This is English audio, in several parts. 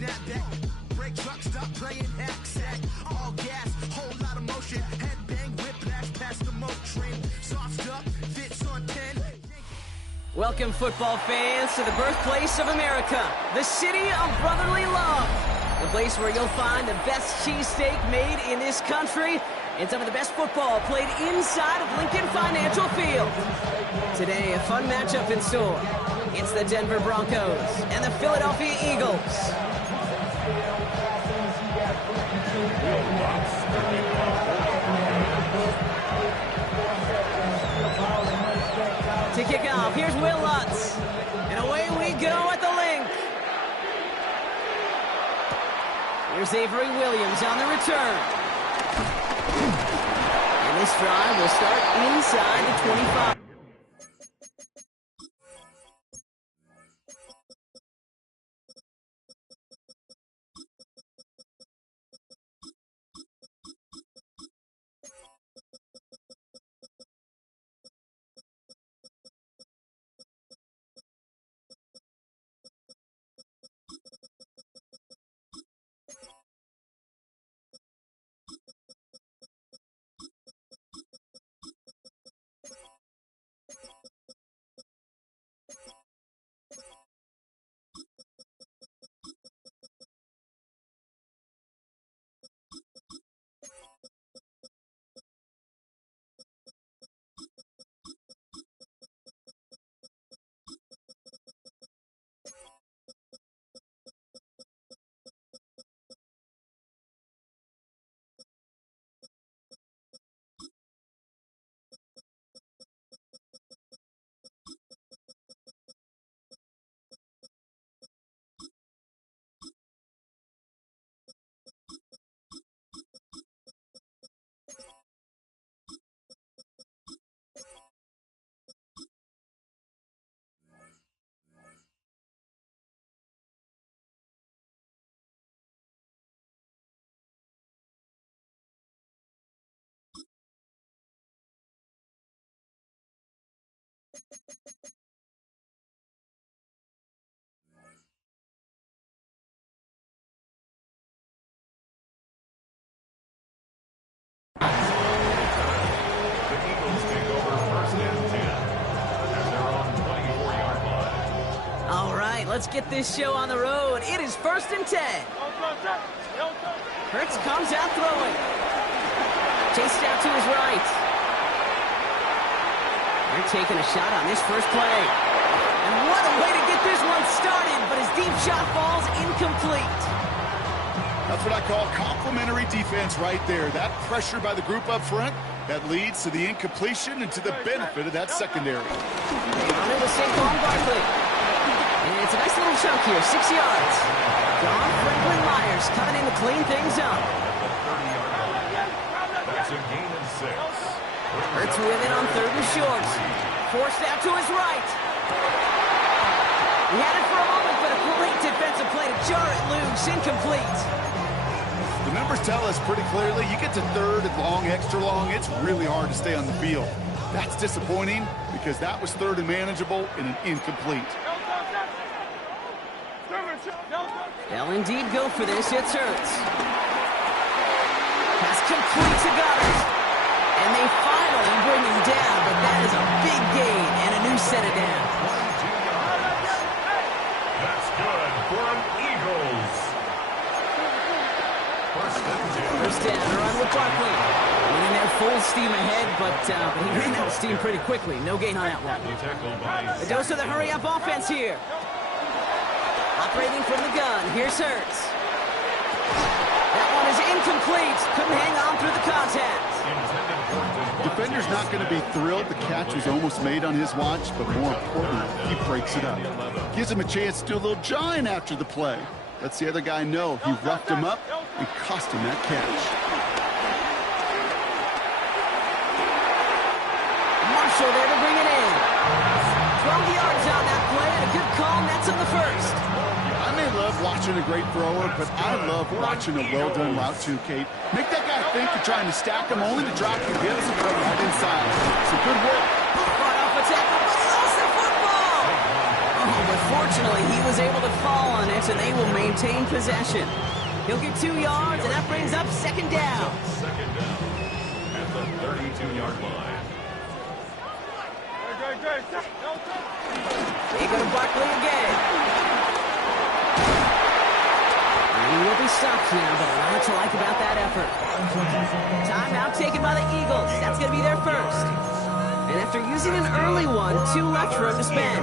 snap back. Break truck, stop playing hack sack. All gas, whole lot of motion. Head bang, whiplash past the moat train. Sauced up, fits on 10. Welcome, football fans, to the birthplace of America, the city of brotherly love. The place where you'll find the best cheesesteak made in this country and some of the best football played inside of Lincoln Financial Field. Today, a fun matchup in store. It's the Denver Broncos and the Philadelphia Eagles. To kick off, here's Will Lutz. And away we go at the link. Here's Avery Williams on the return. And this drive will start inside the 25. Let's get this show on the road. It is 1st and 10. Hurts comes out throwing. Chased out to his right. They're taking a shot on this first play. And what a way to get this one started, but his deep shot falls incomplete. That's what I call complimentary defense right there. That pressure by the group up front, that leads to the incompletion and to the benefit of that secondary. On it with Saquon Barkley. And it's a nice little chunk here, 6 yards. Don Franklin Myers coming in to clean things up. That's a gain of 6. Hurts with it on 3rd and short. Forced out to his right. He had it for a moment, but a great defensive play to jar it loose, incomplete. The numbers tell us pretty clearly, you get to 3rd and long, extra long, it's really hard to stay on the field. That's disappointing because that was 3rd and manageable and an incomplete. They'll indeed go for this. It's Hurts. Pass complete to Goddard. And they finally bring him down, but that is a big gain and a new set of downs. That's good for an Eagles. First down, run with Barkley. Went in there full steam ahead, but he ran out of steam pretty quickly. No gain on that one. A dose of the hurry-up offense here. Operating from the gun, here's Hurts. That one is incomplete. Couldn't hang on through the contact. Defender's not going to be thrilled the catch was almost made on his watch, but more importantly, he breaks it up. Gives him a chance to do a little jawing after the play. Lets the other guy know he roughed him up and cost him that catch. Marshall there to bring it in. 12 yards on that play, and a good call nets him the first. I may love watching a great thrower, but I love watching a well-done route too, Kate. Make that guy think you're trying to stack him only to drop your heels and throw right inside. So good work. Fought off a tackle, but he lost the football. Oh, but Unfortunately, he was able to fall on it, and they will maintain possession. He'll get 2 yards, and that brings up second down. Second down at the 32-yard line. They go to Barkley again. He will be stopped now, but a lot to like about that effort. Timeout taken by the Eagles. That's going to be their first. And after using an early one, 2 left for him to spend.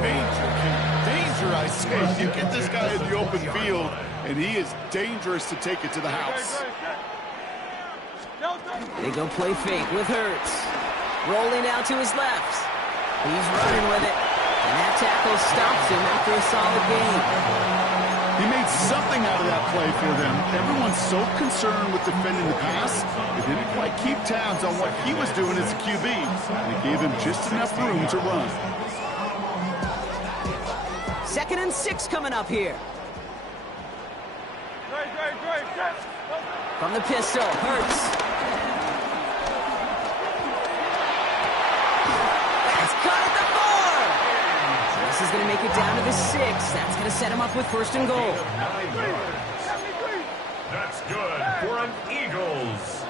Danger, I say. You get this guy in the open field, and he is dangerous to take it to the house. They go play fake with Hurts. Rolling out to his left. He's running with it. And that tackle stops him after a solid gain. He made something out of that play for them. Everyone's so concerned with defending the pass, they didn't quite keep tabs on what he was doing as a QB. They gave him just enough room to run. 2nd and 6 coming up here. From the pistol, Hurts. That's caught at the 4. This is going to make it down to the 6. That's going to set him up with 1st and goal. That's good for an Eagles.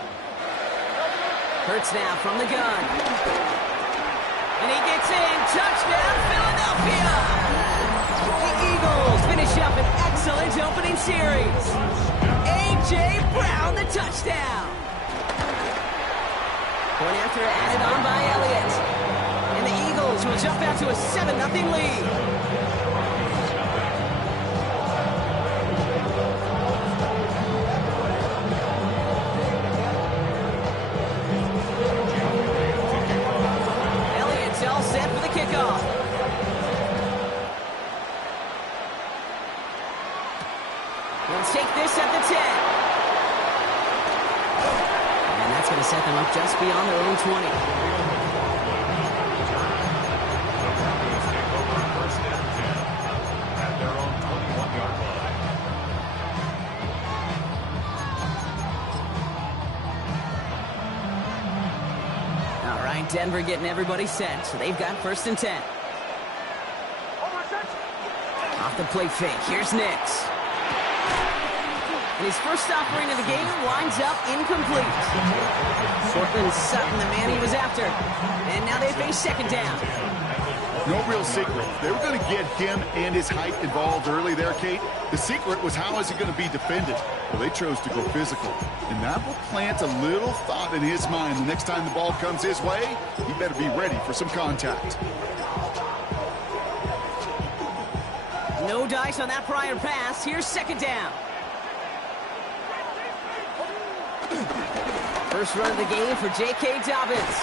Hurts now from the gun. And he gets in. Touchdown, Philadelphia! The Eagles finish up an excellent opening series. A.J. Brown, the touchdown. Point after added on by Elliott. And the Eagles will jump out to a 7-0 lead. Elliott's all set for the kickoff. Let's take this at the 10. And that's going to set them up just beyond their own 20. Denver getting everybody set, so they've got 1st and 10. Off the play fake, here's Nix. And his first offering of the game winds up incomplete. Cortland Sutton, the man he was after. And now they face 2nd down. No real secret. They were going to get him and his height involved early there, Kate. The secret was how is he going to be defended? Well, they chose to go physical. And that will plant a little thought in his mind. The next time the ball comes his way, he better be ready for some contact. No dice on that prior pass. Here's 2nd down. First run of the game for J.K. Dobbins.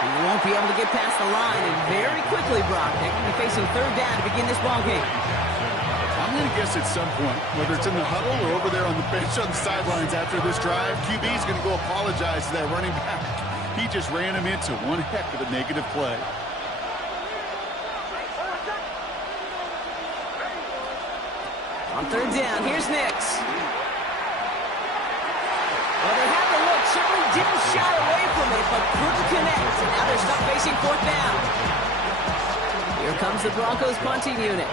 He won't be able to get past the line, and very quickly, Brock, they're going to be facing 3rd down to begin this ballgame. I'm going to guess at some point, whether it's in the huddle or over there on the bench on the sidelines after this drive, QB's going to go apologize to that running back. He just ran him into one heck of a negative play. On 3rd down, here's Nix. Well, they had the look, certainly didn't shy away from it, but couldn't connect. And now they're stuck facing 4th down. Here comes the Broncos punting unit.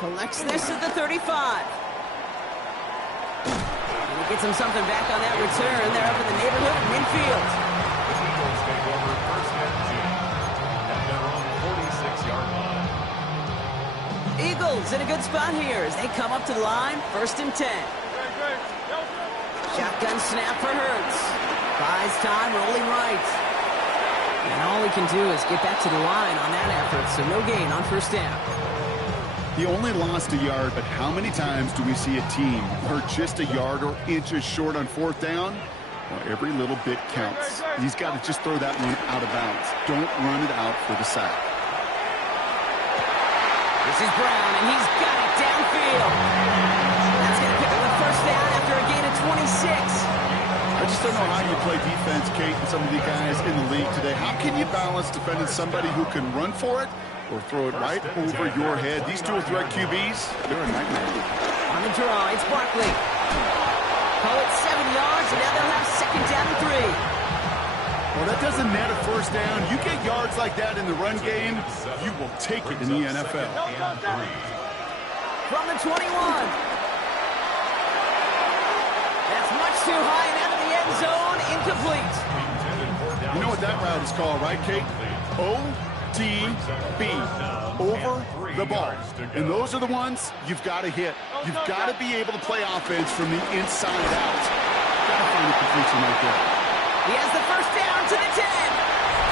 Collects this at the 35. And he gets him something back on that return. They're up in the neighborhood of midfield. Eagles take over 1st and 10 at their own 46-yard line. Eagles in a good spot here as they come up to the line, 1st and 10. Shotgun snap for Hurts. Buys time, rolling right. And all he can do is get back to the line on that effort, so no gain on 1st down. He only lost a yard, but how many times do we see a team hurt just a yard or inches short on 4th down? Well, every little bit counts. He's got to just throw that one out of bounds. Don't run it out for the sack. This is Brown, and he's got it downfield. That's going to pick up the 1st down after a gain of 26. I just don't know how you play defense, Kate, and some of the guys in the league today. How can you balance defending somebody who can run for it or throw it right over your head? These dual threat QBs, they're a nightmare. On the draw, it's Barkley. Call it 7 yards, and now they'll have 2nd second down and 3. Well, that doesn't net a first down. You get yards like that in the run game, you will take it in the NFL. From the 21. That's much too high and out of the end zone. Incomplete. You know what that route is called, right, Kate? ODB, over the ball. And those are the ones you've got to hit. You've got to be able to play offense from the inside out. Got to find a completion right there. He has the first down to the 10.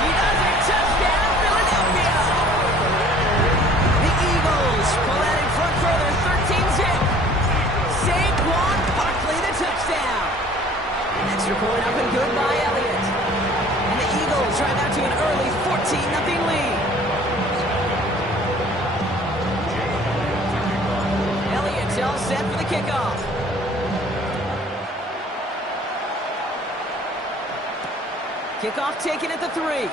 He does it. Touchdown, Philadelphia. The Eagles pull that in front further, 13-zip. Saquon Barkley, the touchdown. An extra point up and good by Elliott. And the Eagles drive out to an early 14-0 lead. Elliott's all set for the kickoff. Kickoff taken at the 3.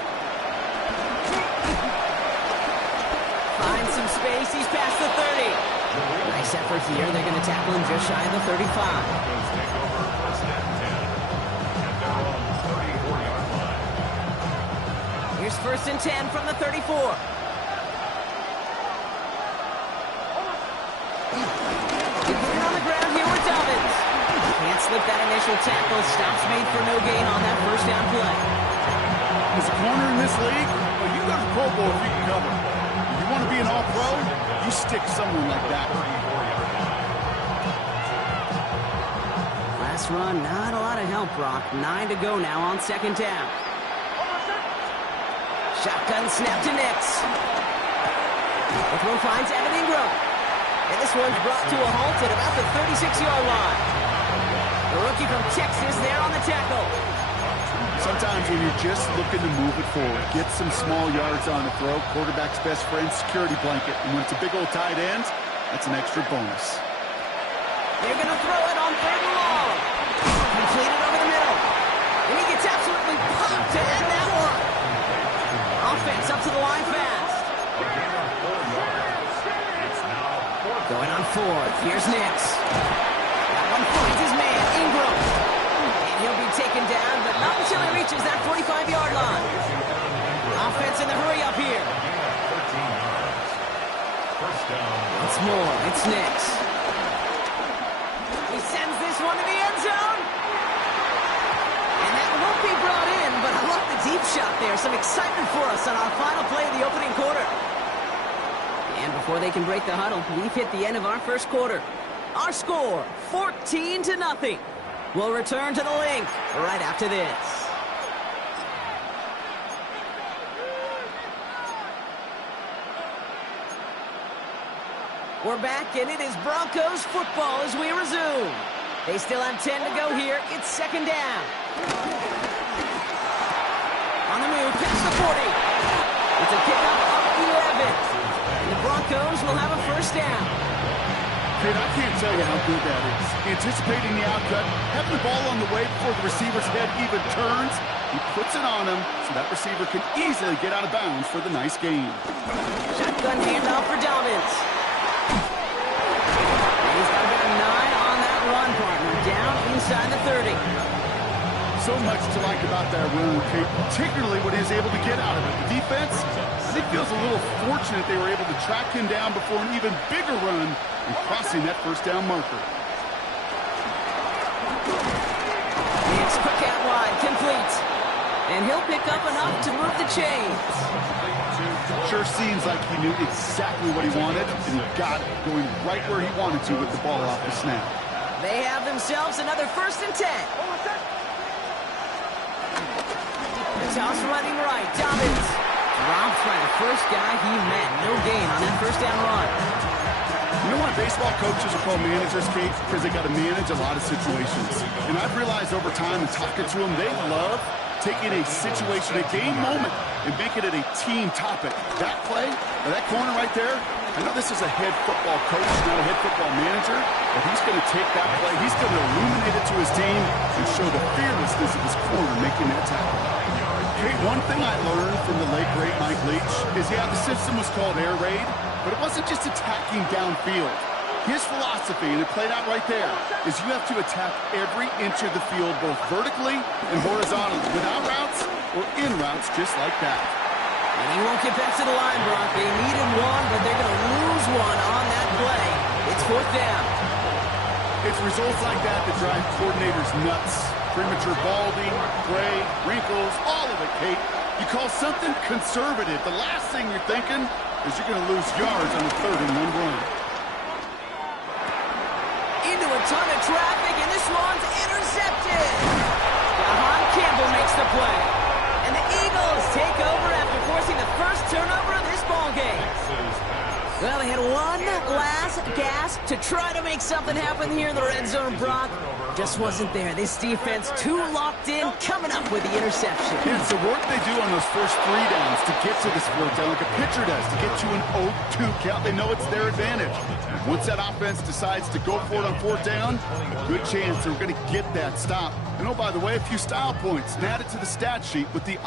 Finds some space. He's past the 30. Nice effort here. They're going to tackle him just shy of the 35. Here's 1st and 10 from the 34. Getting on the ground here with Dobbins. Can't slip that initial tackle. Stops made for no gain on that first down play. As a corner in this league, well, you go to Pro Bowl if you can cover. If you want to be an all-pro, you stick someone like that. Last run, not a lot of help, Brock. 9 to go now on 2nd down. Shotgun snap to Nix. The throw finds Evan Ingram. And this one's brought to a halt at about the 36-yard line. The rookie from Texas there on the tackle. Sometimes when you're just looking to move it forward, get some small yards on the throw, quarterback's best friend, security blanket. And when it's a big old tight end, that's an extra bonus. They're going to throw it on 3rd and long. Completed over the middle. And he gets absolutely popped to end that one. Offense up to the line fast. Going on 4th. Here's Nix. That one finds his man, Ingram. And he'll be taken down, but not until he reaches that 45-yard line. Offense in the hurry up here. Once more, it's Nix. He sends this one to the end zone. And that won't be brought in, but I love the deep shot there. Some excitement for us on our final play of the opening quarter. And before they can break the huddle, we've hit the end of our first quarter. Our score, 14-0. We'll return to the link right after this. We're back, and it is Broncos football as we resume. They still have 10 to go here. It's 2nd down. On the move, past the 40. It's a kickoff up 11. And the Broncos will have a first down. Kid, I can't tell you how good that is. Anticipating the outcut, having the ball on the way before the receiver's head even turns, he puts it on him so that receiver can easily get out of bounds for the nice gain. Shotgun handoff for Dobbins. And he's got about 9 on that run, partner. Down inside the 30. So much to like about that run, Kate, particularly what he is able to get out of it. The defense, I think, feels a little fortunate they were able to track him down before an even bigger run and crossing that first down marker. It's quick out wide, complete. And he'll pick up enough to move the chains. Sure seems like he knew exactly what he wanted, and he got it, going right where he wanted to with the ball off the snap. They have themselves another 1st and 10. Toss running right, Dobbins. Dropped by the first guy he met. No gain on that first down run. You know why baseball coaches are called managers, Kate? Because they got to manage a lot of situations. And I've realized over time and talking to them, they love taking a situation, a game moment, and making it a team topic. That play, or that corner right there, I know this is a head football coach, not a head football manager, but he's going to take that play, he's going to illuminate it to his team and show the fearlessness of his corner making that tackle. Hey, one thing I learned from the late, great Mike Leach is, yeah, the system was called air raid, but it wasn't just attacking downfield. His philosophy, and it played out right there, is you have to attack every inch of the field, both vertically and horizontally, without routes or in routes, just like that. And he won't get back to the line, Brock. They needed one, but they're going to lose one on that play. It's 4th down. It's results like that that drive coordinators nuts. Premature balding, gray, wrinkles, all of it, Kate. You call something conservative. The last thing you're thinking is you're going to lose yards on a 3rd and 1 run. Into a ton of traffic, and this one's intercepted. Jahan Campbell makes the play. And the Eagles take over after forcing the first turnover of this ballgame. Well, they had one last gasp to try to make something happen here in the red zone, Brock. Just wasn't there. This defense too locked in, coming up with the interception. Yeah, it's the work they do on those first 3 downs to get to this 4th down, like a pitcher does, to get to an 0-2 count. They know it's their advantage. Once that offense decides to go for it on 4th down, good chance they're going to get that stop. And oh, by the way, a few style points. Add it to the stat sheet with the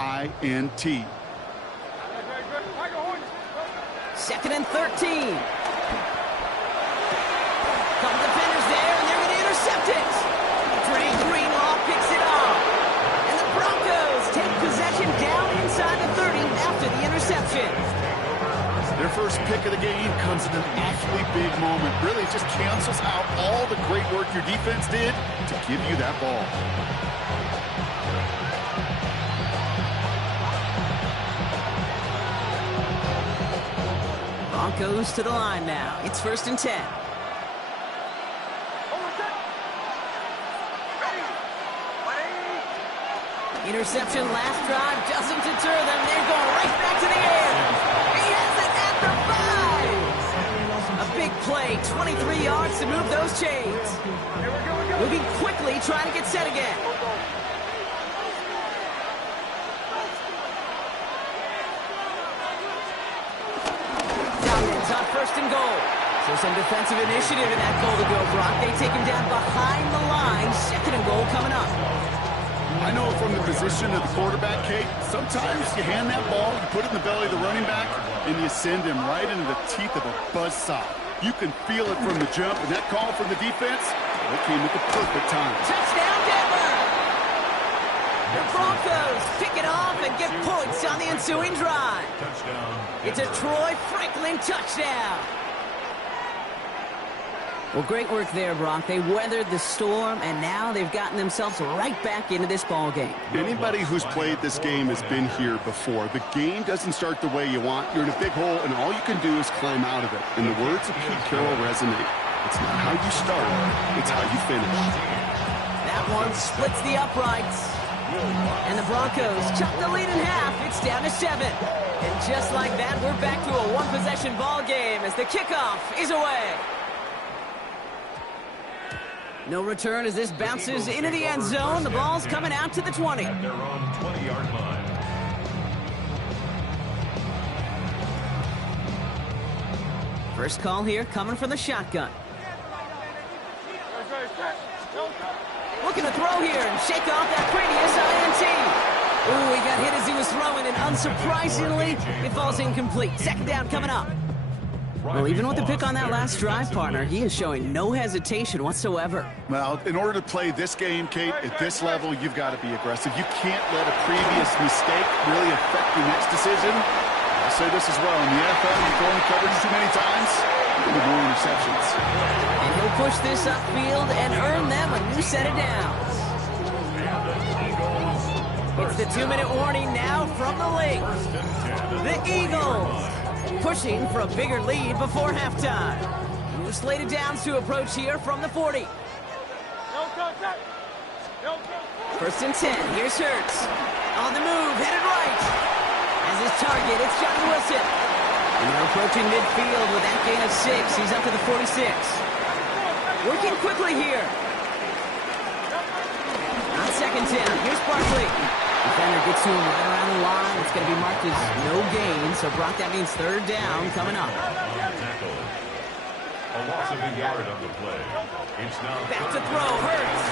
INT. 2nd and 13. Couple defenders there, and they're going to intercept it. Dre Greenlaw picks it off. And the Broncos take possession down inside the 30 after the interception. Their first pick of the game comes in an awfully big moment. Really, it just cancels out all the great work your defense did to give you that ball. Broncos to the line now. It's 1st and 10. Interception last drive doesn't deter them. They're going right back to the air. He has it at the 5. A big play, 23 yards to move those chains. Moving quickly, trying to get set again. Dominance on 1st and goal. So some defensive initiative in that goal to go, Brock. They take him down behind the line. 2nd and goal coming up. I know from the position of the quarterback, Kate, sometimes you hand that ball, you put it in the belly of the running back, and you send him right into the teeth of a buzzsaw. You can feel it from the jump, and that call from the defense, it came at the perfect time. Touchdown, Denver! The Broncos pick it off and get points on the ensuing drive. It's a Troy Franklin touchdown. Well, great work there, Brock. They weathered the storm, and now they've gotten themselves right back into this ball game. Anybody who's played this game has been here before. The game doesn't start the way you want. You're in a big hole, and all you can do is climb out of it. And the words of Pete Carroll resonate. It's not how you start, it's how you finish. That one splits the uprights. And the Broncos chop the lead in half. It's down to 7. And just like that, we're back to a one-possession ball game as the kickoff is away. No return as this bounces into the end zone. The ball's coming out to the 20. At their own 20-yard line. First call here coming from the shotgun. Looking to throw here and shake off that previous INT. Ooh, he got hit as he was throwing, and unsurprisingly, it falls incomplete. 2nd down coming up. Well, even with the pick on that last drive, partner, he is showing no hesitation whatsoever. Well, in order to play this game, Kate, at this level, you've got to be aggressive. You can't let a previous mistake really affect your next decision. I'll say this as well. In the NFL, you throw in coverage too many times, you'll get more interceptions. And he'll push this upfield and earn them a new set of downs. It's the 2-minute warning now from the league. The Eagles pushing for a bigger lead before halftime. New slated downs to approach here from the 40. 1st and 10. Here's Hurts. On the move, headed right. As his target, it's Johnny Wilson. And they're approaching midfield with that gain of 6. He's up to the 46. Working quickly here. On 2nd down, here's Barkley. Defender gets to him right around the line. It's going to be marked as no gain. So, Brock, that means 3rd down coming up. A loss of a yard on the play. It's now back to throw. Hurts.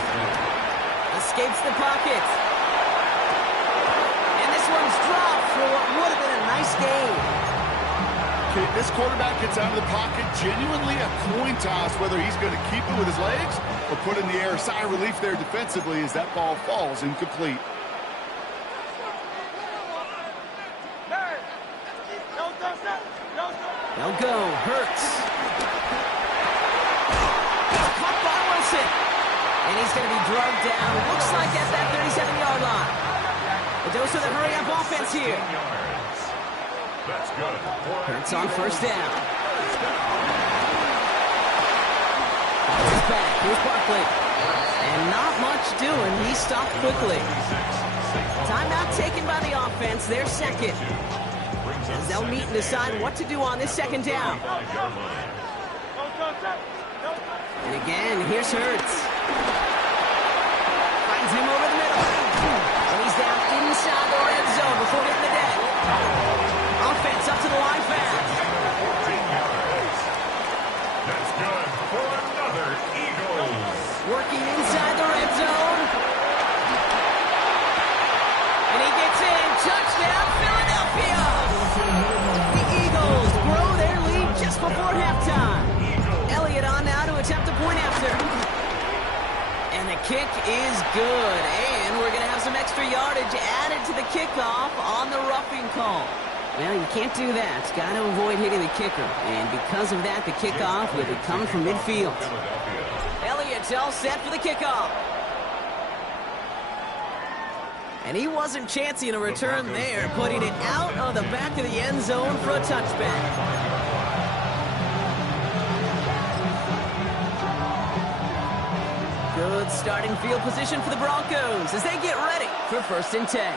Escapes the pocket. And this one's dropped for what would have been a nice gain. Kate, this quarterback gets out of the pocket, genuinely a coin toss whether he's going to keep it with his legs or put it in the air. Sigh of relief there defensively as that ball falls incomplete. They'll go. Hurts. It's caught by Wilson. And he's going to be drugged down. Looks like at that 37-yard line. A dose of the hurry-up offense here. That's good. Hurts on first down. He's back. Here's Barkley. And not much doing. He stopped quickly. Timeout taken by the offense. Their second. As they'll meet and decide what to do on this second down. And again, here's Hurts. Finds him over the middle. And he's down inside the red zone before hitting the deck. Offense up to the line fast. That's good for another Eagles. Working inside the red zone. And he gets in. Touchdown, Philadelphia. The Eagles grow their lead just before halftime. Elliott on now to attempt a point after. And the kick is good. And we're going to have some extra yardage added to the kickoff on the roughing call. Well, you can't do that. Got to avoid hitting the kicker. And because of that, the kickoff will be coming from midfield. Elliott's all set for the kickoff. And he wasn't chancing a return there, putting it out of the back of the end zone for a touchback. Good starting field position for the Broncos as they get ready for 1st and 10.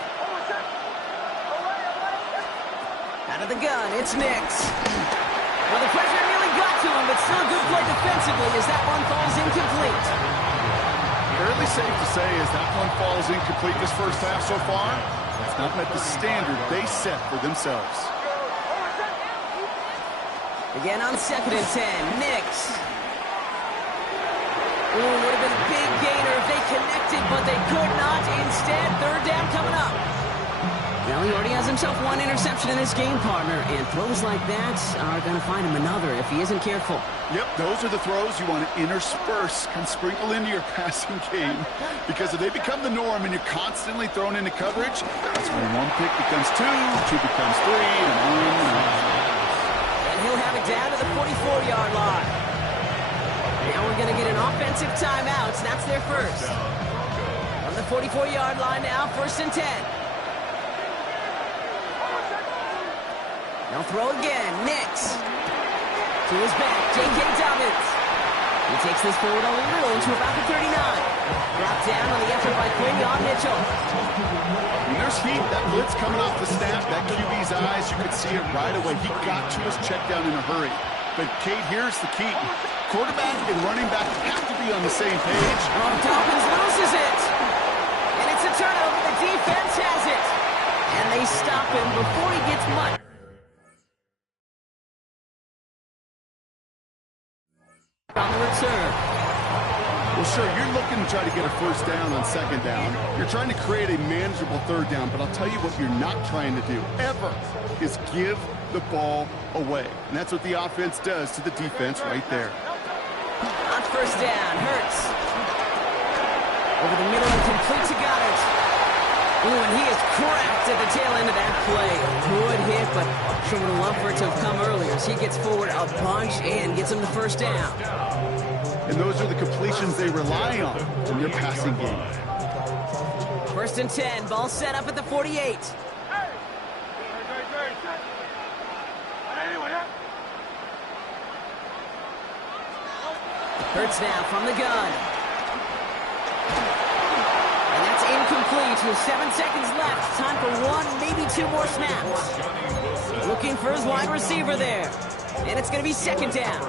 Out of the gun, it's Nix. Well, the pressure nearly got to him, but still a good play defensively as that one falls incomplete. Fairly safe to say as that one falls incomplete this first half so far, it's not met the standard they set for themselves. Again on 2nd and 10, Nix. Ooh, would have been a big gainer if they connected, but they could not. Instead, 3rd down coming up. Well, he already has himself one interception in this game, partner, and throws like that are going to find him another if he isn't careful. Yep, those are the throws you want to intersperse and sprinkle into your passing game, because if they become the norm and you're constantly thrown into coverage, that's when one pick becomes two becomes three, and on. And he'll have it down to the 44-yard line. Now we're going to get an offensive timeout, so that's their first. On the 44-yard line now, 1st and 10. They'll throw again. Nix. To his back, J.K. Dobbins. He takes this forward a little to about the 39. Brought down on the effort by Quinyon Mitchell. When there's heat, that blitz coming off the snap, that QB's eyes, you could see it right away. He got to his check down in a hurry. But, Kate, here's the key. Quarterback and running back have to be on the same page. Oh, Dobbins loses it. And it's a turnover. The defense has it. And they stop him before he gets much. On the return. Well, sure, you're looking to try to get a 1st down on 2nd down. You're trying to create a manageable 3rd down, but I'll tell you what you're not trying to do, ever, is give the ball away. And that's what the offense does to the defense right there. On 1st down, Hurts. Over the middle and complete to Goddard. Ooh, and he is cracked at the tail end of that play. Good hit, but sure would have loved for it to have come earlier as he gets forward a bunch and gets him the 1st down. And those are the completions they rely on in their passing game. 1st and 10, ball set up at the 48. Hurts now from the gun. And that's incomplete with 7 seconds left. Time for 1, maybe 2 more snaps. Looking for his wide receiver there. And it's going to be 2nd down.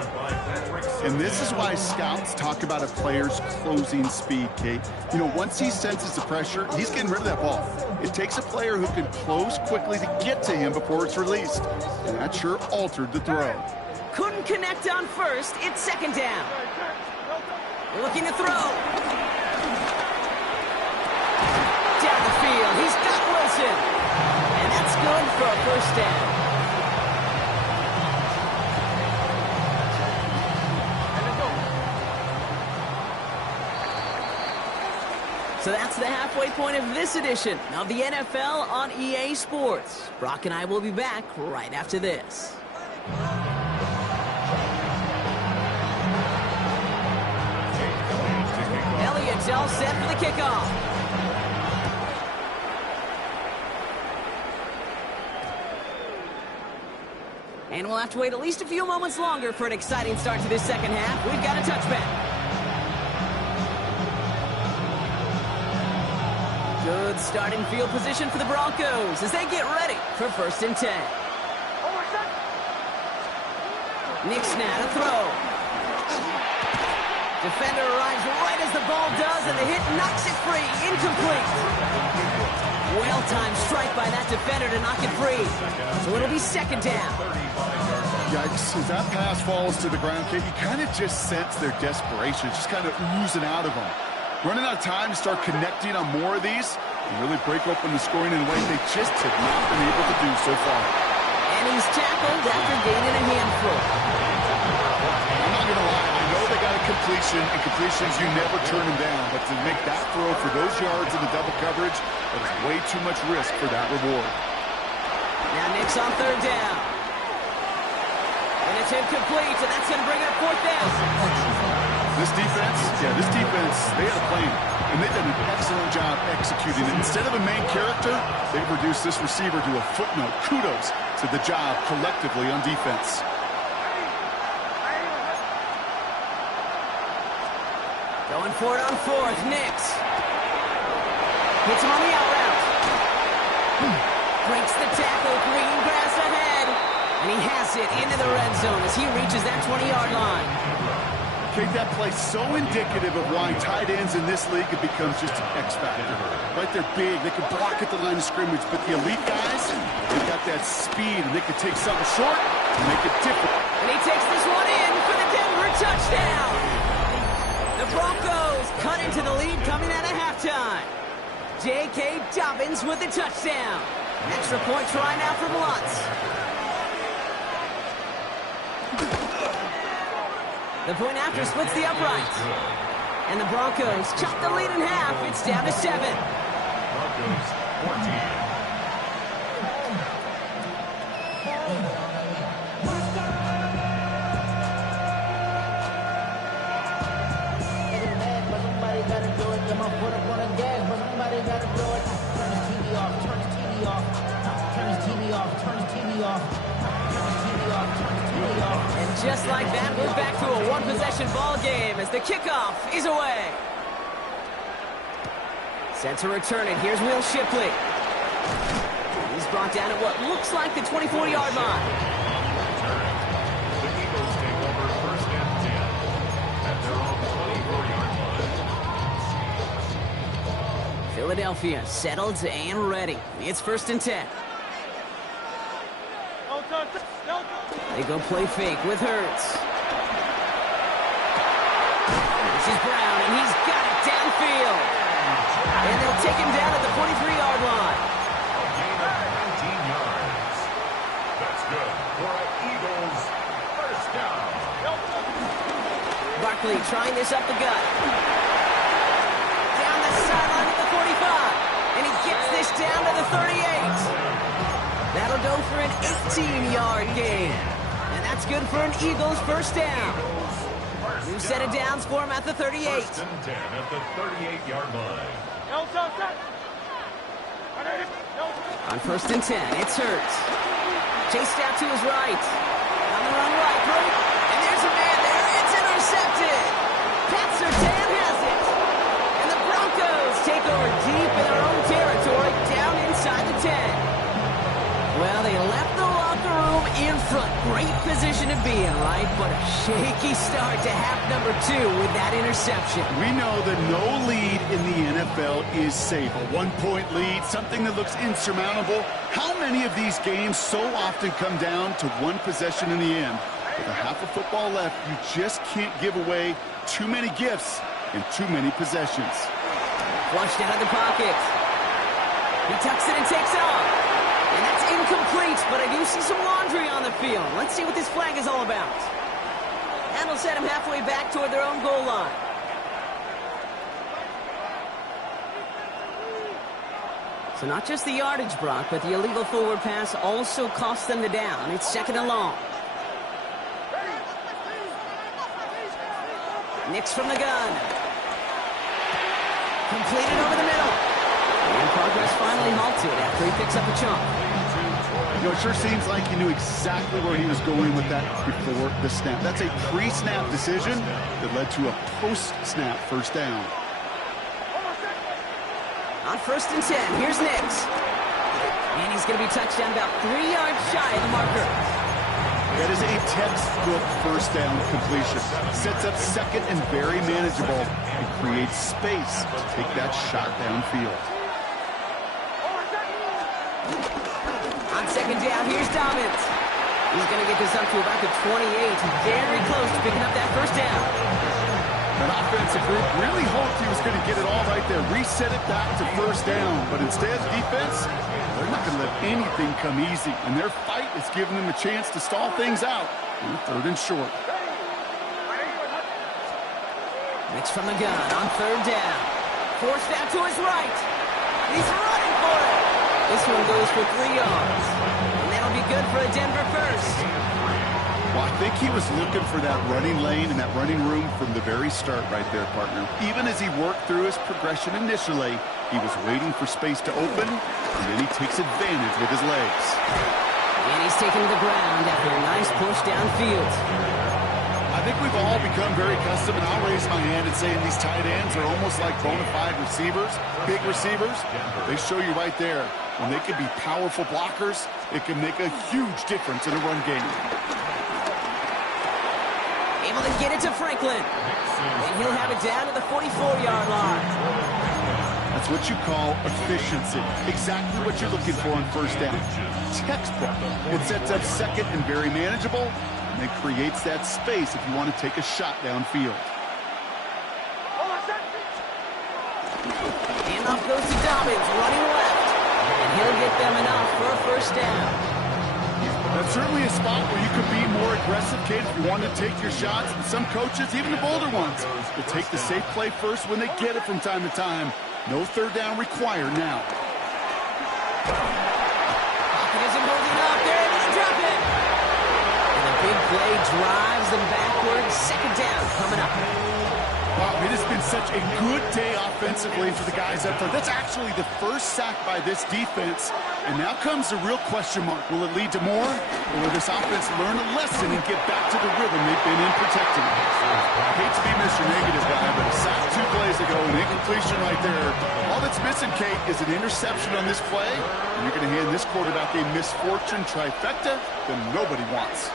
And this is why scouts talk about a player's closing speed, Kate. You know, once he senses the pressure, he's getting rid of that ball. It takes a player who can close quickly to get to him before it's released. And that sure altered the throw. Couldn't connect on 1st. It's 2nd down. Looking to throw. Down the field. He's got Wilson. And that's good for a 1st down. So that's the halfway point of this edition of the NFL on EA Sports. Brock and I will be back right after this. Elliott's all set for the kickoff. And we'll have to wait at least a few moments longer for an exciting start to this second half. We've got a touchback. Good starting field position for the Broncos as they get ready for 1st and 10. Nick Snad, a throw. Defender arrives right as the ball does, and the hit knocks it free. Incomplete. Well-timed strike by that defender to knock it free. So it'll be 2nd down. Yikes, as that pass falls to the ground, you kind of just sense their desperation, just kind of oozing out of them. Running out of time to start connecting on more of these and really break open the scoring in a way they just have not been able to do so far. And he's tackled after gaining a handful. I'm not going to lie, I know they got a completion, and completions, you never turn them down. But to make that throw for those yards in the double coverage, that is way too much risk for that reward. Now Nick's on 3rd down. And it's incomplete, and that's going to bring up 4th down. This defense, they had a plan, and they've done an excellent job executing it. Instead of a main character, they've reduced this receiver to a footnote. Kudos to the job collectively on defense. Going for it on 4th, Nix. Hits him on the out route. Breaks the tackle, green grass ahead. And he has it into the red zone as he reaches that 20-yard line. Okay, that play so indicative of why tight ends in this league have become just an X factor. Right, they're big, they can block at the line of scrimmage, but the elite guys, they've got that speed, and they can take something short and make it different. And he takes this one in for the Denver touchdown. The Broncos cut into the lead coming out of halftime. J.K. Dobbins with the touchdown. Extra point try now for Lutz. The point after splits the uprights. And the Broncos chop the lead in half. It's down to 7. Broncos 14. And just like that, we're back to a one-possession ball game as the kickoff is away. Set to return it. Here's Will Shipley. He's brought down at what looks like the 24-yard line. The Eagles take over 1st and 10 at their own 24-yard line. Philadelphia settled and ready. It's 1st and 10. They go play fake with Hurts. This is Brown, and he's got it downfield. And they'll take him down at the 43-yard line. A gain of 19 yards. That's good for an Eagles 1st down. Barkley trying this up the gut. Down the sideline at the 45. And he gets this down to the 38. That'll go for an 18-yard gain. And that's good for an Eagles 1st down. New set of downs for him at the 38. 1st and 10 at the 38-yard line. On 1st and 10, it's Hurts. Chased out to his right. On the run right, through. And there's a man there. It's intercepted. Pat Surtain has it. And the Broncos take over deep in their own territory, down inside the 10. Well, they left the locker room in front. Great position to be in, right? But a shaky start to half number 2 with that interception. We know that no lead in the NFL is safe. A one-point lead, something that looks insurmountable. How many of these games so often come down to one possession in the end? With a half of football left, you just can't give away too many gifts in too many possessions. Flushed out of the pocket. He tucks it and takes off. And that's incomplete, but I do see some laundry on the field. Let's see what this flag is all about. And will set them halfway back toward their own goal line. So not just the yardage, Brock, but the illegal forward pass also cost them the down. It's 2nd and long. Nix from the gun. Completed over the middle. And progress finally halted after he picks up a chunk. You know, it sure seems like he knew exactly where he was going with that before the snap. That's a pre-snap decision that led to a post-snap first down. On 1st and 10, here's Nix. And he's going to be touched down about 3 yards shy of the marker. That is a textbook first down completion. Sets up 2nd and very manageable and creates space to take that shot downfield. On 2nd down, here's Dobbins. He's going to get this up to about the 28. Very close to picking up that first down. That offensive group really hoped he was going to get it all right there, reset it back to first down. But instead, defense, they're not going to let anything come easy. And their fight is giving them a chance to stall things out on 3rd and short. Nix from the gun on 3rd down. Forced out to his right. He's running for it. This one goes for 3 yards. And that'll be good for a Denver first. Well, I think he was looking for that running lane and that running room from the very start right there, partner. Even as he worked through his progression initially, he was waiting for space to open, and then he takes advantage with his legs. And he's taken to the ground after a nice push downfield. I think we've all become very accustomed, and I'll raise my hand and say these tight ends are almost like bona fide receivers, big receivers. They show you right there, when they can be powerful blockers, it can make a huge difference in a run game. Able to get it to Franklin. And he'll have it down to the 44-yard line. That's what you call efficiency. Exactly what you're looking for on first down. Textbook. It sets up 2nd and very manageable, and it creates that space if you want to take a shot downfield. And off goes to Dobbins, running left. And he'll get them enough for a first down. That's certainly a spot where you could be more aggressive, kid, if you want to take your shots. And some coaches, even the bolder ones, will take the safe play first when they get it from time to time. No 3rd down required now. Pocket isn't holding up. They're able to drop it. And the big play drives them backwards. 2nd down coming up. Wow, it has been such a good day offensively for the guys up front. That's actually the first sack by this defense. And now comes the real question mark. Will it lead to more? Or will this offense learn a lesson and get back to the rhythm they've been in protecting? I hate to be Mr. Negative guy, but a sack 2 plays ago, an incompletion right there. All that's missing, Kate, is an interception on this play. And you're going to hand this quarterback a misfortune trifecta that nobody wants.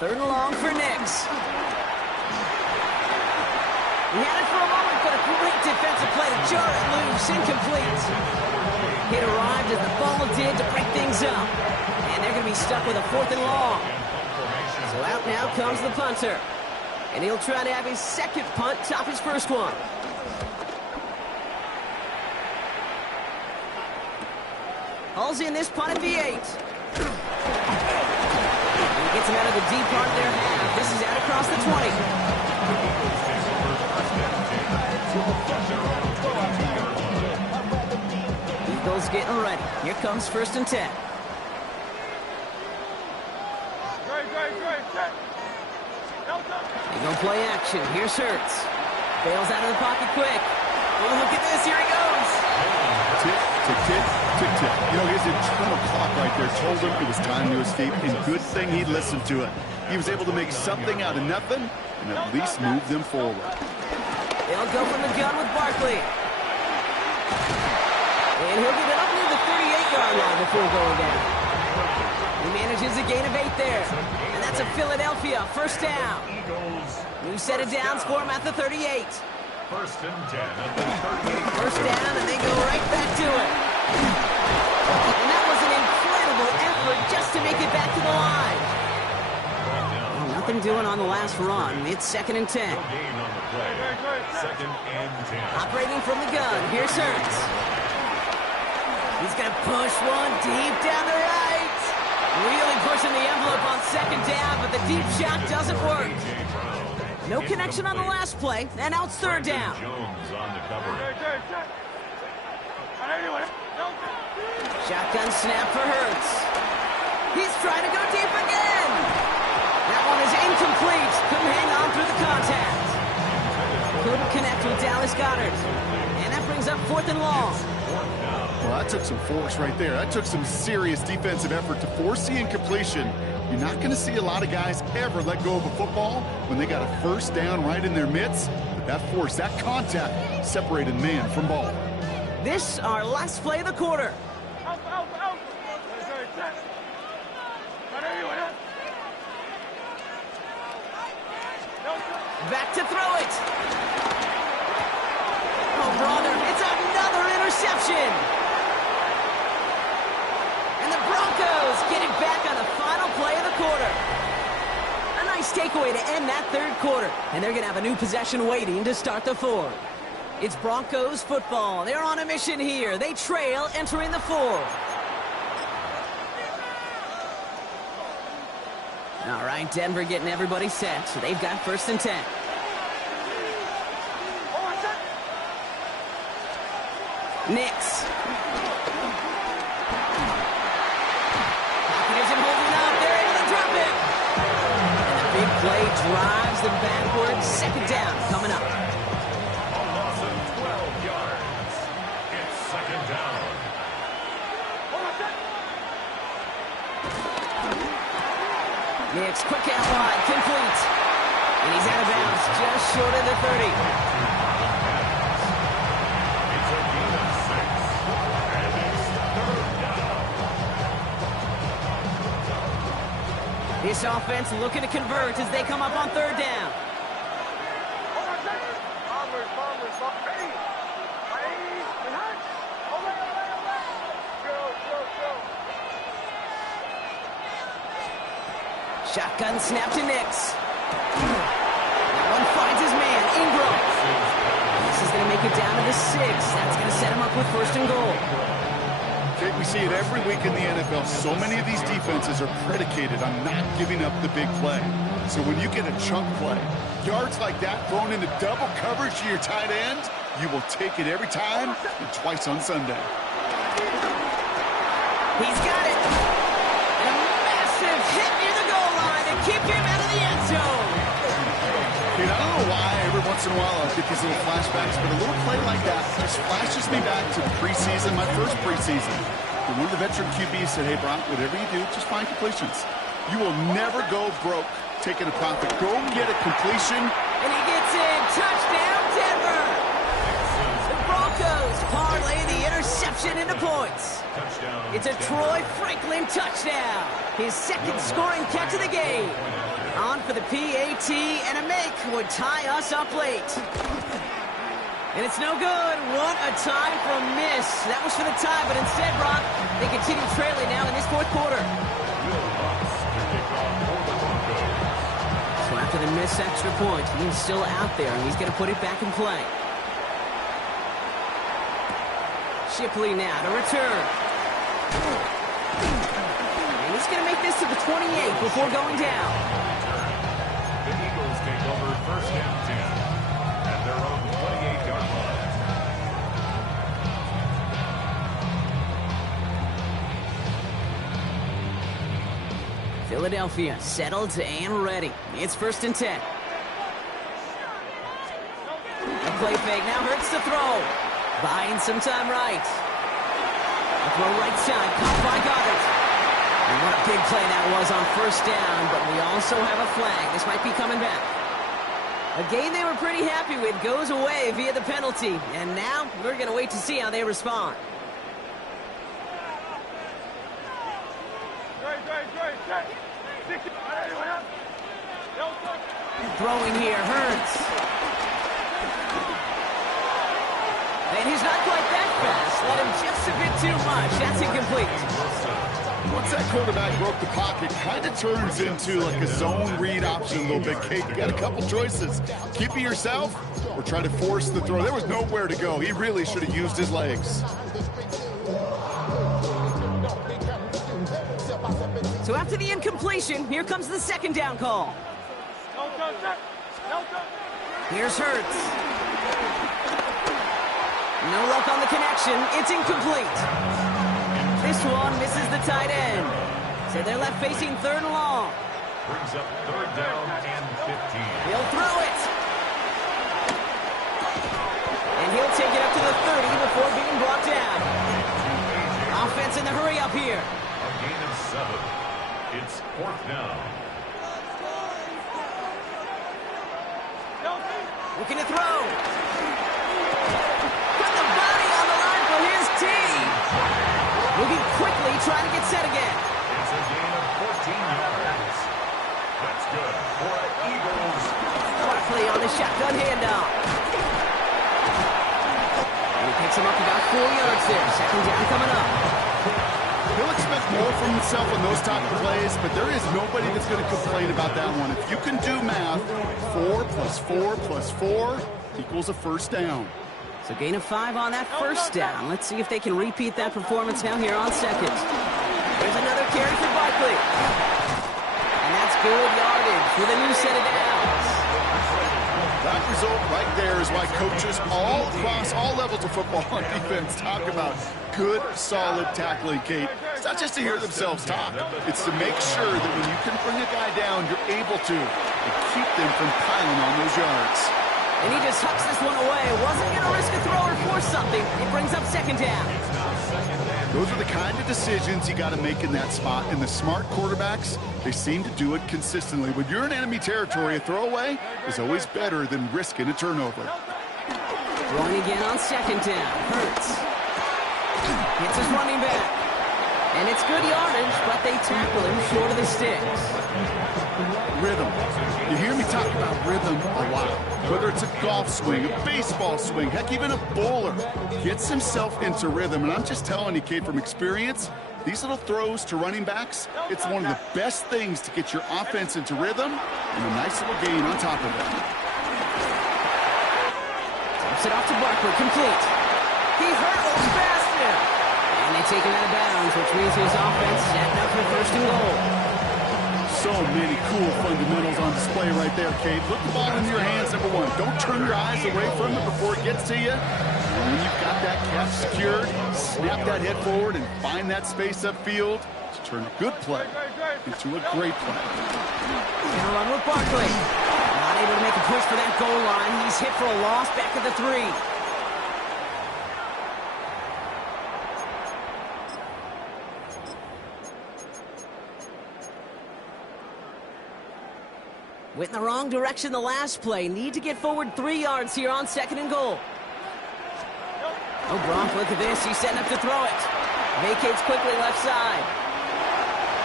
Third and long for Nix. He had it for a moment, but a great defensive play to jar it loose. Incomplete. It arrived as the ball did to break things up. And they're going to be stuck with a 4th and long. So out now comes the punter. And he'll try to have his 2nd punt top his first one. Hauls in this punt at the 8. Gets him out of the deep part of their half. This is out across the 20. Eagles getting ready. Here comes 1st and 10. They go play action. Here's Hurts. Bails out of the pocket quick. Oh, look at this. Here he goes. Tick, tick, tick, tick, tick. You know, his internal clock right there told him it was time to escape, and good thing he listened to it. He was able to make something out of nothing and at least move them forward. They'll go from the gun with Barkley. And he'll get it up near the 38-yard line before going down. He manages a gain of 8 there. And that's a Philadelphia first down. New set of downs for him at the 38. 1st and 10 at the 38. First down, and they go right back to it. And that was an incredible effort just to make it back to the line. Well, nothing doing on the last run. It's 2nd and 10. Gain on the play. 2nd and 10. Operating from the gun. Here's Hurts. He's going to push one deep down the right. Really pushing the envelope on second down, but the deep shot doesn't work. No connection on the last play, and now it's third down. Jones on the cover. Shotgun snap for Hurts. He's trying to go deep again. That one is incomplete. Couldn't hang on through the contact. Couldn't connect with Dallas Goedert. And that brings up 4th and long. Well, that took some force right there. That took some serious defensive effort to force the incompletion. You're not going to see a lot of guys ever let go of a football when they got a first down right in their midst. But that force, that contact, separated man from ball. This, our last play of the quarter. Back to throw it. Oh, brother, it's another interception. And the Broncos get it back on the final play of the quarter. A nice takeaway to end that third quarter. And they're going to have a new possession waiting to start the fourth. It's Broncos football. They're on a mission here. They trail entering the fourth. All right, Denver getting everybody set. So they've got 1st and 10. Nix. Pocket isn't holding up. They're able to drop it. And the big play drives them backwards. Second down coming up. A loss of 12 yards. It's second down. Nix, quick out wide, complete. And he's out of bounds, just short of the 30. It's a gain of 6. And it's third down. This offense looking to convert as they come up on third down. Shotgun snap to Nix. That one finds his man, Ingram. This is going to make it down to the 6. That's going to set him up with 1st and goal. Jake, we see it every week in the NFL. So many of these defenses are predicated on not giving up the big play. So when you get a chunk play, yards like that thrown into double coverage to your tight end, you will take it every time and twice on Sunday. He's got it. And a massive hit near the goal line to keep him out of the end zone. Dude, I don't know why every once in a while I get these little flashbacks, but a little play like that just flashes me back to the preseason, my first preseason. And one of the veteran QBs said, hey, Brock, whatever you do, just find completions. You will never go broke taking a profit. Go get a completion. And he gets in. Touchdown, Denver. The Broncos parlay the interception into points. It's a Troy Franklin touchdown. His second scoring catch of the game. On for the PAT, and a make would tie us up late. And it's no good. What a time for a miss. That was for the tie, but instead, Brock, they continue trailing now in this fourth quarter. So after the missed extra point, he's still out there, and he's going to put it back in play. Shipley now to return. And he's going to make this to the 28 before going down. The Eagles take over 1st and 10 at their own 28-yard line. Philadelphia settled and ready. It's 1st and 10. A play fake now Hurts to throw. Buying some time right. A throw right side, caught by Goedert. And what a big play that was on 1st down, but we also have a flag. This might be coming back. A game they were pretty happy with goes away via the penalty, and now we're going to wait to see how they respond. Throwing here, Hurts. And he's not quite that fast. Let him just a bit too much. That's incomplete. Once that quarterback broke the pocket, kind of turns into like a zone read option a little bit. Kate, you got a couple choices. Keep it yourself or try to force the throw. There was nowhere to go. He really should have used his legs. So after the incompletion, here comes the second down call. Here's Hurts. No luck on the connection. It's incomplete. This one misses the tight end. So they're left facing third and long. Brings up third down and 15. He'll throw it. And he'll take it up to the 30 before being brought down. Offense in the hurry up here. A gain of 7. It's fourth down. Looking to throw. Put the body on the line for his team. Moving quickly, trying to get set again. It's a gain of 14 yards. That's good for Eagles. Barkley on the shotgun handoff. And he picks him up about 4 yards there. Second down coming up. He'll expect more from himself on those type of plays, but there is nobody that's going to complain about that one. If you can do math, 4 plus 4 plus 4 equals a first down. So gain of 5 on that first down. Let's see if they can repeat that performance now here on second. There's another carry for Barkley. And that's good yardage with a new set of downs. That result right there is why coaches all across all levels of football on defense talk about good, solid tackling, Kate. It's not just to hear themselves talk. It's to make sure that when you can bring a guy down, you're able to and keep them from piling on those yards. And he just hucks this one away. Wasn't going to risk a throw or force something. It brings up second down. Those are the kind of decisions you got to make in that spot. And the smart quarterbacks, they seem to do it consistently. When you're in enemy territory, a throwaway is always better than risking a turnover. Throwing again on second down. Hurts. Hits his running back. And it's good yardage, but they tackle him short of the sticks. Rhythm. You hear me talk about rhythm a lot. Whether it's a golf swing, a baseball swing, heck, even a bowler gets himself into rhythm. And I'm just telling you, Kate, from experience, these little throws to running backs, it's one of the best things to get your offense into rhythm and a nice little gain on top of it. Taps it off to Barkley, complete. He hurdles past him. And they take him out of bounds, which means his offense setting up for first and goal. So many cool fundamentals on display right there, Kate. Put the ball in your hands, number one. Don't turn your eyes away from it before it gets to you. And when you've got that cap secured, snap that head forward and find that space upfield to turn a good play into a great play. Gonna run with Barkley. Not able to make a push for that goal line. He's hit for a loss back at the 3. Went in the wrong direction the last play. Need to get forward 3 yards here on second and goal. Oh, Gronk, look at this. He's setting up to throw it. Vacates quickly left side.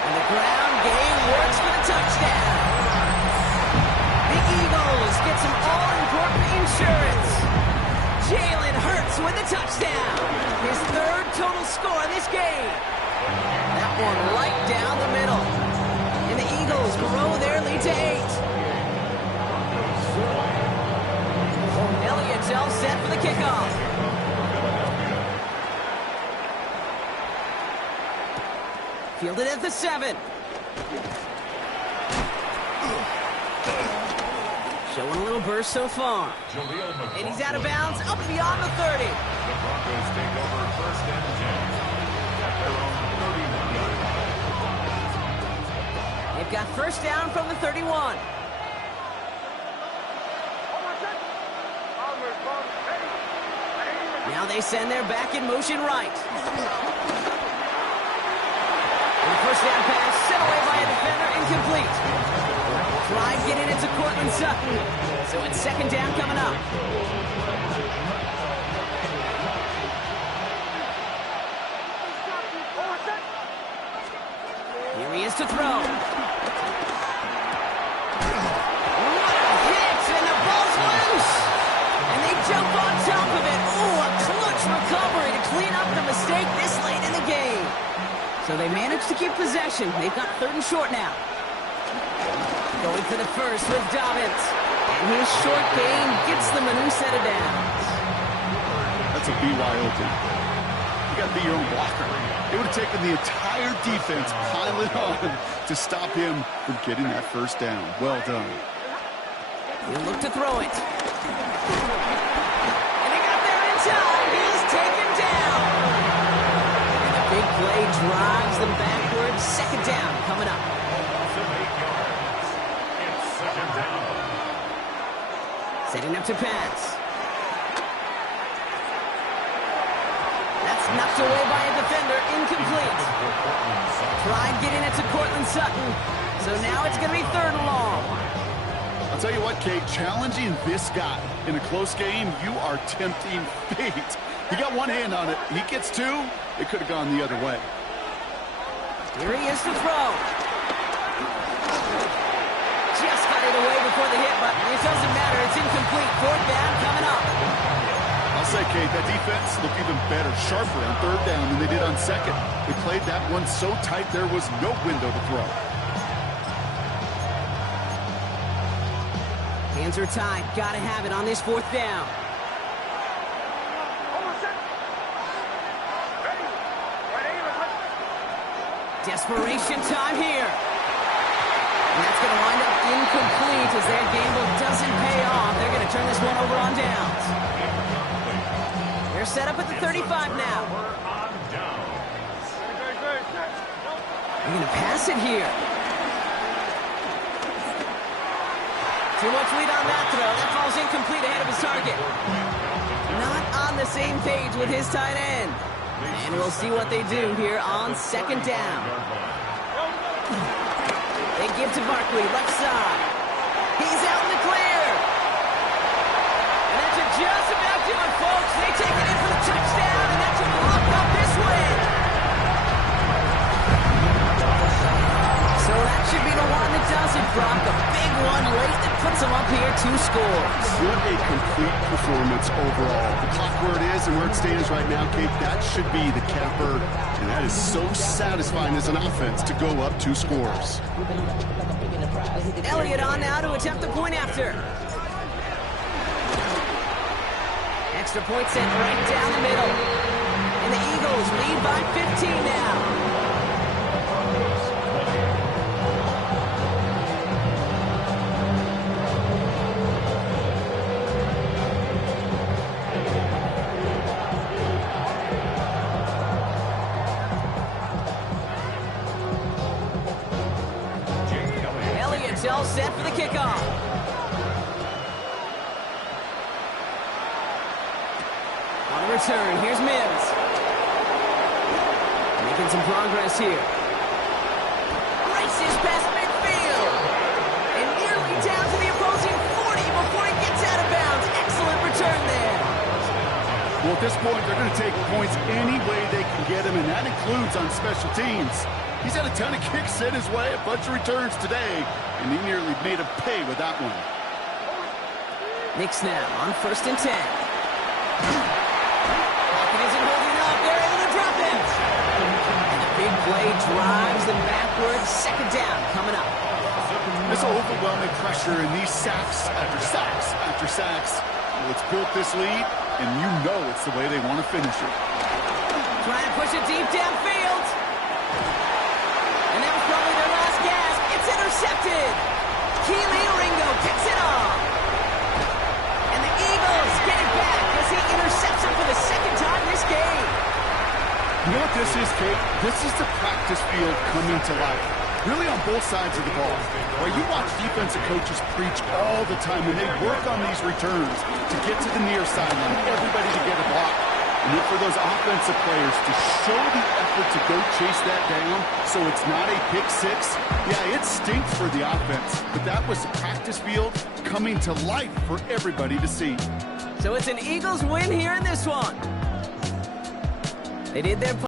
And the ground game works for the touchdown. The Eagles get some all-important insurance. Jalen Hurts with the touchdown. His 3rd total score in this game. That one right down the middle. And the Eagles grow their lead to 8. Elliott's all set for the kickoff. Fielded at the 7. Showing a little burst so far. And he's out of bounds up beyond the 30. The Broncos take over first and 10 at their own 31 yard line. They've got first down from the 31. Now they send their back in motion right. And the first down pass sent away by a defender, incomplete. Tried getting it to Cortland Sutton. So it's second down coming up. Here he is to throw. What a hit, and the ball's loose. And they jump on top of it. Ooh, a clutch recovery to clean up the mistake this late in the game. So they managed to keep possession. They've got 3rd and short now. Going for the first with Dobbins. And his short gain gets them a new set of downs. That's a BYOB. You got to be your own blocker. It would have taken the entire defense piling on to stop him from getting that first down. Well done. He'll look to throw it. And he got there in time. He's taken down. And the big play drives them backwards. Second down coming up. Loss of 8 yards. It's second down. Setting up to pass. That's knocked away by a defender. Incomplete. Tried getting it to Cortland Sutton. So now it's going to be third and long. I'll tell you what, Kate, challenging this guy in a close game, you are tempting fate. He got one hand on it. He gets two. It could have gone the other way. Here he is to throw. Just got it away before the hit, but it doesn't matter. It's incomplete. Fourth down coming up. I'll say, Kate, that defense looked even better, sharper on third down than they did on second. They played that one so tight there was no window to throw. Hands are tied. Got to have it on this fourth down. Desperation time here. And that's going to wind up incomplete as their gamble doesn't pay off. They're going to turn this one over on downs. They're set up at the 35 now. They're going to pass it here. Too much lead on that throw. That falls incomplete ahead of his target. Not on the same page with his tight end. And we'll see what they do here on second down. They give to Barkley, left side. He's out in the clear. And that's just about do it, folks. They take it in for the touchdown, and that's going to lock up this win. So that should be the one that does it, Brock. A big one late that puts them up here 2 scores. What a complete performance overall. The clock where it is and where it stands right now, Kate, that should be the capper. And that is so satisfying as an offense to go up 2 scores. Elliott on now to attempt the point after. Extra point sent right down the middle. And the Eagles lead by 15 now. All set for the kickoff. On the return, here's Mims. Making some progress here. Races past midfield. And nearly down to the opposing 40 before he gets out of bounds. Excellent return there. Well, at this point, they're going to take points any way they can get him, and that includes on special teams. He's had a ton of kicks sent his way, a bunch of returns today, and he nearly made him pay with that one. Knicks now on 1st and 10. Pocket isn't holding up. They're able to drop it. And the big play drives them backwards. Second down coming up. This overwhelming pressure and these sacks after sacks after sacks. Well, it's built this lead, and you know it's the way they want to finish it. Trying to push it deep downfield. And that was probably their last gasp. It's intercepted. Keely Ringo picks it off. And the Eagles get it back as he intercepts it for the second time this game. You know what this is, Kate? This is the practice field coming to life. Really on both sides of the ball. Where you watch defensive coaches preach all the time when they work on these returns to get to the near sideline, everybody to get a block. And then for those offensive players to show the effort to go chase that down so it's not a pick six. Yeah, it stinks for the offense, but that was the practice field coming to life for everybody to see. So it's an Eagles win here in this one. They did their